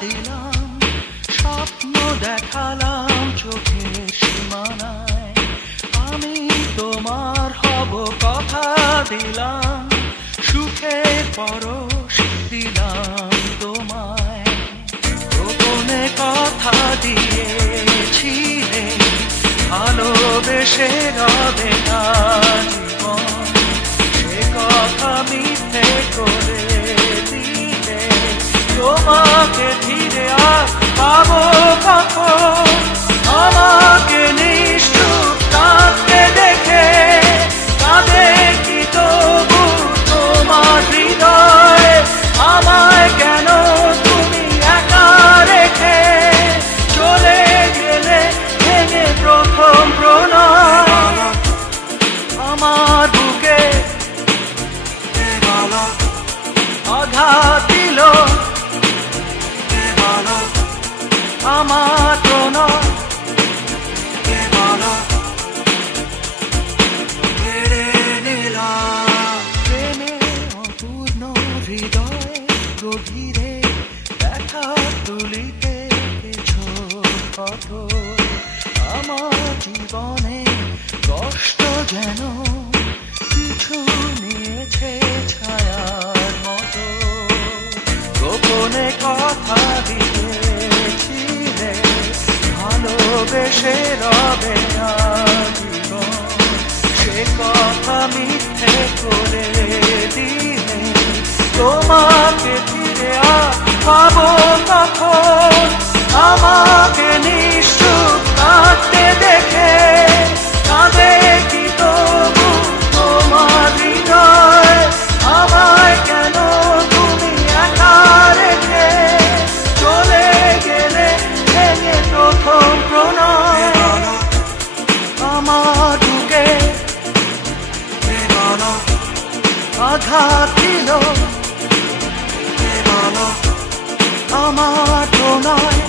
দিলাম, স্বপ্ন দেখালাম চোখের সীমানায়। আমি তোমার হব কথা দিলাম, সুখের পরশ দিলাম তোমায়। গোপনে কথা দিয়েছিলে, ভালোবেসে রবে না জীবন, সে কথা মিথ্যে করে দিলে। তোমাকে ফিরে আর পাবো কখন? আমাকে নিষ্ঠুর কাঁদতে দেখে কাঁদে কি তবু তোমার হৃদয়? আমায় কেন তুমি একা রেখে চলে গেলে ভেঙে প্রথম প্রণয়? আমার বুকে আঘাত দিল, আমার প্রণয় কেড়ে নিলাম। প্রেমে অপূর্ণ হৃদয় গভীরে দেখা তুলিতে কিছু কত। আমার জীবনে কষ্ট যেন কিছু নিয়েছে ছায়ার মতো। গোপনে কথা দিয়েছিলে, ভালোবেসে রবে না জীবন, সে কথা মিথ্যে করে দিলে। তোমাকে ফিরে আর পাবো কখন? আমাকে নিষ্ঠুর কাঁদতে দেখে কাঁদে কি তবু তোমার হৃদয়? আমায় কেন তুমি একা রেখে চলে গেলে ভেঙে প্রথম প্রণয়? আমার বুকে আঘাত দিল, আমার প্রণয়